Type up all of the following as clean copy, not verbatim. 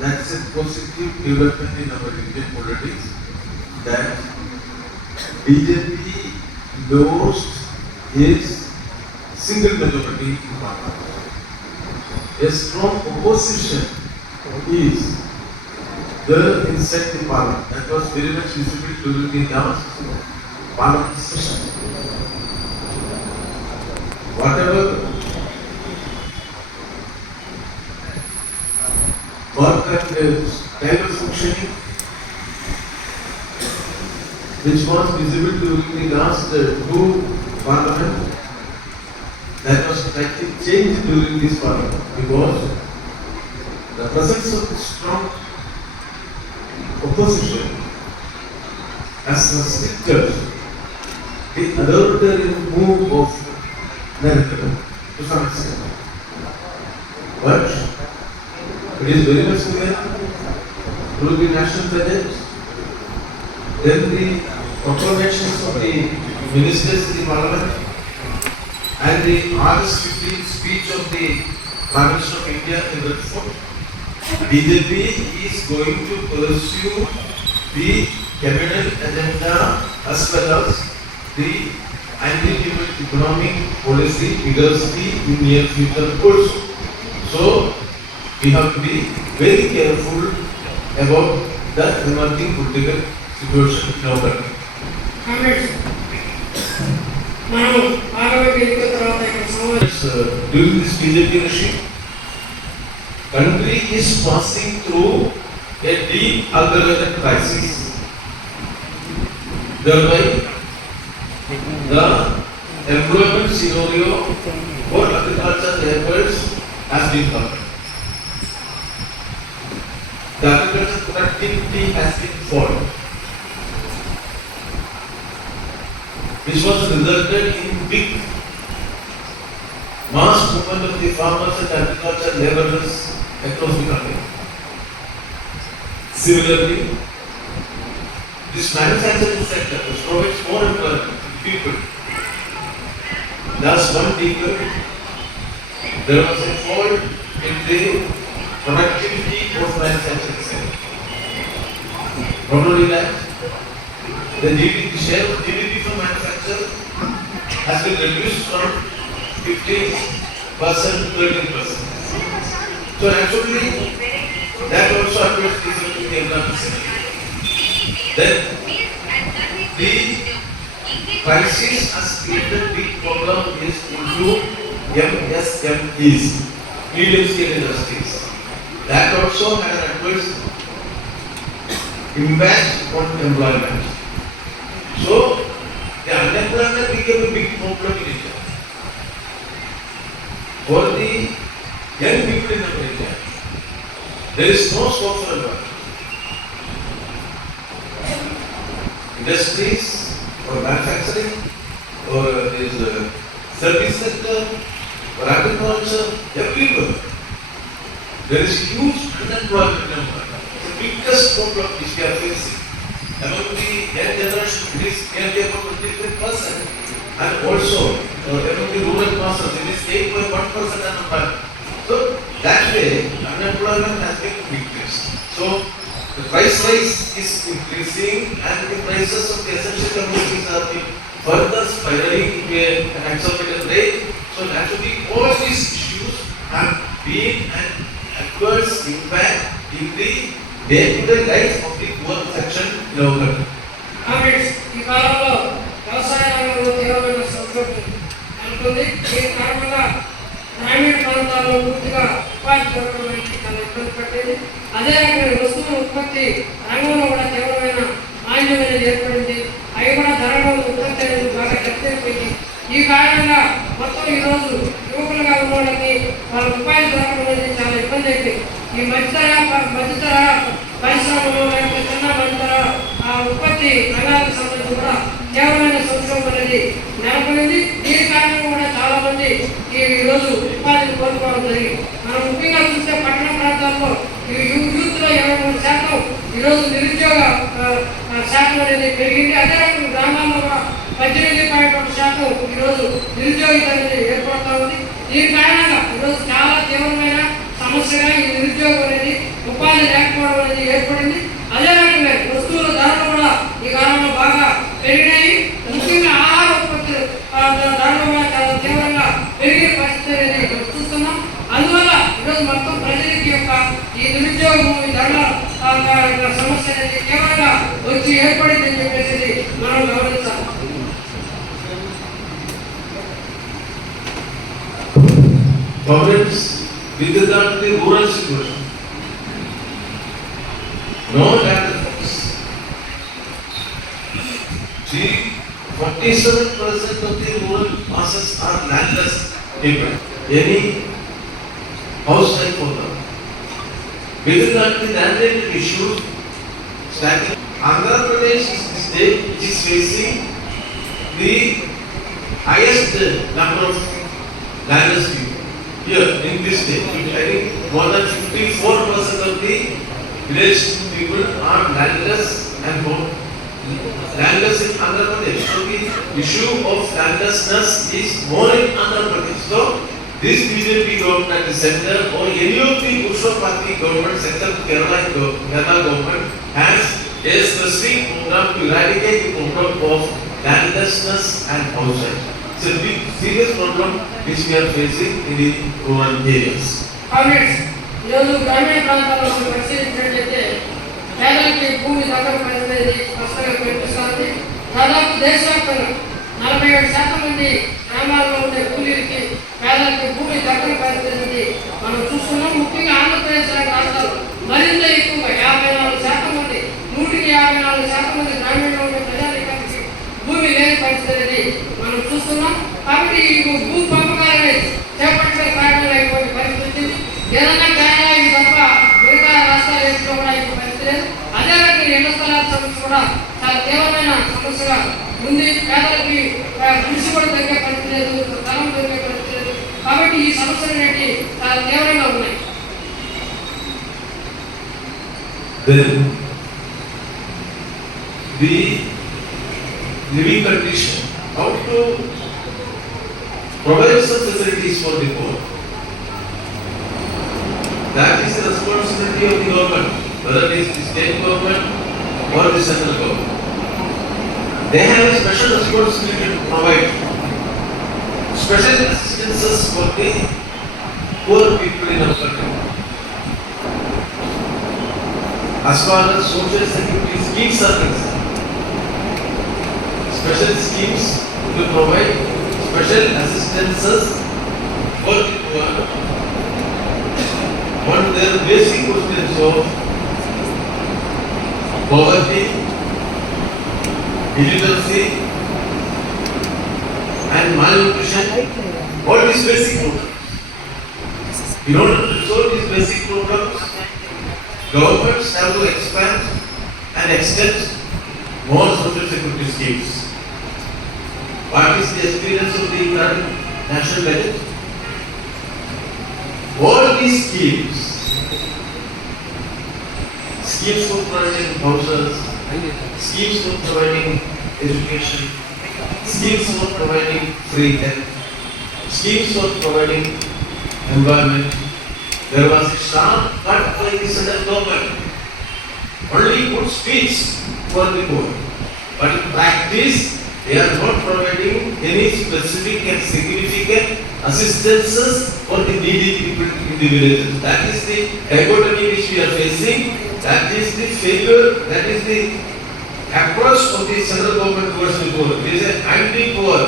That's a positive development in our Indian politics that BJP lost its single majority in Parliament. A strong opposition is there inside the Parliament. That was very much visible during the last Parliament session. Whatever work and style of functioning which was visible during the last two Parliament, that was slightly changed during this Parliament because the presence of strong opposition has restricted the authoritarian move of Narendra to some extent. But it is very much clear through the national budget, then the proclamations of the ministers in the Parliament and the August 15th speech of the Prime Minister of India in the fort. BJP is going to pursue the cabinet agenda as well as the anti-economic policy vigorously in near future also. So we have to be very careful about the emerging political situation in our country. During this BJP regime, country is passing through a deep agricultural crisis. Thereby, the employment scenario for agricultural laborers has been covered. The agricultural productivity has been fallen, which was resulted in big mass movement of the farmers and agricultural laborers across the country. Similarly, this manufacturing sector which provides more employment to people. Last 1 decade, there was a fall in the productivity of manufacturing sector. Not only that, the share of GDP from manufacture has been reduced from 15% to 13%. So actually, that also appears to the economic sector. Then the crisis has created big problem is into MSMEs, medium scale industries. That also had an adverse impact on employment. So the unemployment became a big problem in India. For the young people in India, there is no scope for employment. Industries or manufacturing or is service sector or agriculture, everywhere. There is huge unemployment number. The biggest problem which we are facing among the young generation is nearly about 23%, and also among the rural masses it is 8.1% unemployment. So that way unemployment has been increased. So the price rise is increasing and the prices of the essential commodities are further spiraling in an accelerated rate. So naturally all these issues have been an adverse impact in the day-to-day life of the poor section in our country. ఈ కాలంలో వ్యవసాయ రంగంలో తీవ్రమైన సంక్షోభం ఉంటుంది. ఈ కారణంగా గ్రామీణ ప్రాంతాల్లో పూర్తిగా ఉపాధి దొరకడానికి చాలా ఇబ్బంది పట్టేది. అదే రకమైన వస్తువుల ఉత్పత్తి రంగంలో కూడా తీవ్రమైన మాంద్యం అనేది ఏర్పడింది. అవి కూడా ధరలో ఉత్పత్తి అనేది బాగా దెబ్బతిపోయింది. ఈ కారణంగా మొత్తం ఈరోజు యువకులుగా ఉన్న వాళ్ళకి వాళ్ళ ఉపాధి దొరకడం అనేది చాలా ఇబ్బంది అయిపోయింది. ఈ మధ్యతర పరిశ్రమలు లేకపోతే చిన్న మధ్యతర ఉత్పత్తి రంగాలకు సంబంధించి కూడా తీవ్రమైన సంక్షోభం అనేది నెలకొంది. దీని కారణంగా కూడా చాలా మంది ఈరోజు ఉపాధిని కోల్పోవడం జరిగింది. మనం ముఖ్యంగా చూస్తే పట్టణ ప్రాంతాల్లో యూత్ లో 23% ఈరోజు నిరుద్యోగ శాతం అనేది పెరిగింది. అదే రకంగా గ్రామాల్లో కూడా 18.1% ఈరోజు నిరుద్యోగిత అనేది ఏర్పడుతూ ఉంది. దీని కారణంగా ఈరోజు చాలా తీవ్రమైన సమస్యగా ఈ నిరుద్యోగం అనేది ఉపాధి లేకపోవడం అనేది ఏర్పడింది. అదే రకంగా వస్తువుల ధరలు కూడా ఈ కాలంలో బాగా పెరిగినాయి. ముఖ్యంగా ఆహార ఉత్పత్తులు ధరలు కూడా చాలా తీవ్రంగా పెరిగిన పరిస్థితి అనేది మనం చూస్తున్నాం. అందువల్ల ఈరోజు మొత్తం ప్రజలకి యొక్క ఈ నిరుద్యోగం ఈ ధరల సమస్య అనేది తీవ్రంగా వచ్చి ఏర్పడిందని చెప్పేసి మనం గమనించాలి. Problems with regard to the rural situation. No land effects. See, 47% of the rural masses are landless people. Any house type for them. With regard to the land issue, starting Andhra Pradesh is the state which is facing the highest number of landless people. Here in this state, I think more than 54% of the village people are landless and landless in Andhra Pradesh. So the issue of landlessness is more in Andhra Pradesh. So this BJP government at the center or any of the Bushra Party government, center Kerala government has a specific program to eradicate the problem of landlessness and outside. It's a big serious problem which we are facing in the rural areas. ఈరోజు గ్రామీణ ప్రాంతాల్లో పరిశీలించినట్లయితే పేదలకి భూమి దగ్గర పరిస్థితి స్పష్టంగా కనిపిస్తుంది. దాదాపు దేశవ్యాప్తంగా 47% మంది గ్రామాల్లో ఉండే కూలీలకి పేదలకి భూమి దగ్గర పరిస్థితి మనం చూస్తున్నాం. ముఖ్యంగా ఆంధ్రప్రదేశ్ లాంటి రాష్ట్రాలు మరింత ఎక్కువగా 54% మంది 54% మంది గ్రామీణంలో ఉండే ప్రజానికానికి భూమి లేని పరిస్థితి మనం చూస్తున్నాం. కాబట్టి ఈ భూ పంపకాలని చేపట్టే కారణమైనటువంటి పరిస్థితి వచ్చింది. ఏదన్నా తేడా ఇది తప్ప మిగతా రాష్ట్రాలు వేసులో కూడా ఈ పరిస్థితి లేదు. అదే రకంగా ఇళ్ల స్థలాల సమస్య కూడా చాలా తీవ్రమైన సమస్యగా ఉంది. పేదలకి కృషి కూడా తగ్గే పరిస్థితి లేదు, స్థలం తగ్గే పరిస్థితి లేదు. కాబట్టి ఈ సమస్యలు అనేవి చాలా తీవ్రంగా ఉన్నాయి. Living condition, how to provide some facilities for the poor. That is the responsibility of the government, whether it is the state government or the central government. They have a special responsibility to provide special assistances for the poor people in our country. As far as social security schemes are concerned, special schemes to provide special assistances for the poor on their basic questions of poverty, illiteracy and malnutrition, all these basic programs. In order to resolve these basic programs, governments have to expand and extend more social security schemes. What is the experience of the current national budget? All these schemes for providing houses, schemes for providing education, schemes for providing free health, schemes for providing environment. There was a sharp cut by the central government. Only good speech for the poor, but in practice they are not providing any specific and significant assistances for the needy people in the villages. That is the dichotomy which we are facing. That is the failure. That is the approach of the central government towards the poor. It is an anti-poor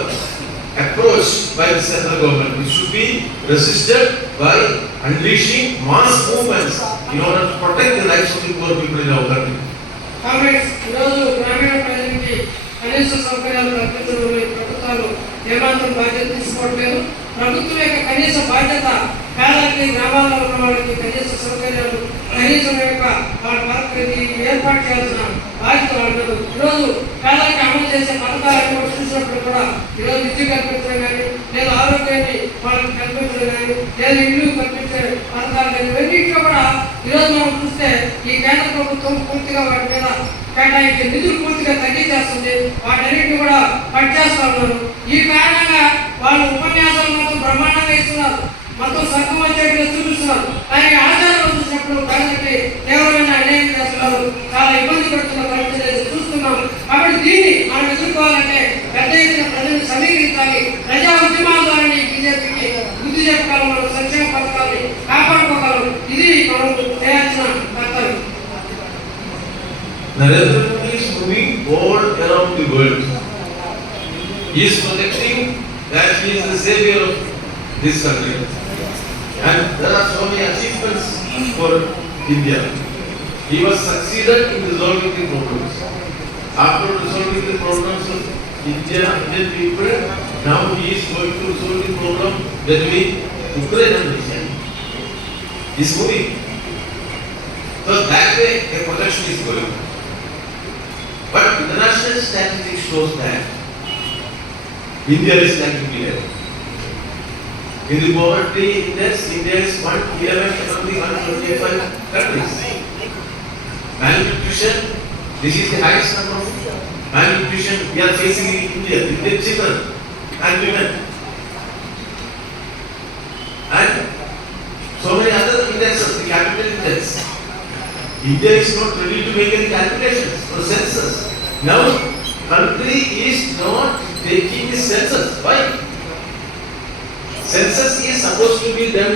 approach by the central government. It should be resisted by unleashing mass movements in order to protect the rights of the poor people in our country. కనీస సౌకర్యాలు కల్పించడంలో ప్రభుత్వాలు ఏమాత్రం బాధ్యత తీసుకోవట్లేదు. ప్రభుత్వం యొక్క కనీస బాధ్యత పేదలకి, గ్రామాల్లో ఉన్న వాళ్ళకి కనీస సౌకర్యాలు, కనీసం యొక్క వాళ్ళ పరిస్థితి ఏర్పాటు చేయాల్సిన బాధ్యత వాళ్ళు. ఈరోజు పేదలకి అమలు చేసే పథకాలను చూసినప్పుడు కూడా ఈరోజు విద్య కల్పించడం కానీ, లేదా ఆరోగ్యాన్ని వాళ్ళకి కల్పించడం కానీ, లేదా ఇల్లు కల్పించే పథకాలు కానీ, ఇవన్నింటిలో కూడా ఈరోజు మనం చూస్తే ఈ కేంద్ర ప్రభుత్వం పూర్తిగా వాటి మీద కేటాయించే నిధులు పూర్తిగా తగ్గించేస్తుంది. వాటన్నింటినీ కూడా కట్ చేస్తా ఉన్నారు. ఈ కారణంగా వాళ్ళు ఉపన్యాసాలు మొత్తం బ్రహ్మాండంగా ఇస్తున్నారు, మొత్తం సగం వచ్చేట్టుగా చూపిస్తున్నారు. కానీ ఆచారంలో చూసినప్పుడు ప్రజలకి దీన్ని మనం ఎదుర్కోవాలంటే పెద్ద ఎత్తున ప్రజలను సమీకరించాలి. ప్రజా ఉద్యమాల ద్వారా బీజేపీకి బుద్ధి చెప్పగలం, మన సంక్షేమ పథకాన్ని కాపాడుకోగలం. ఇది మనం చేయాల్సిన కర్తవ్యం. Narendra Modi is moving all around the world. He is protecting that he is the savior of this country. And there are so many achievements for India. He was succeeded in resolving the problems. After resolving the problems of Indian people, now he is going to resolve the problem between Ukraine and Russia. He is moving. So that way a protection is going. But international statistics shows that India is lagging behind. In the poverty index, India is 111 among the 125 countries. Malnutrition, this is the highest number of malnutrition we are facing in India, Indian children and women. And so many other indexes, the capital index. India is not ready to make any calculations for the census. Now, country is not taking the census. Why? Census is supposed to be done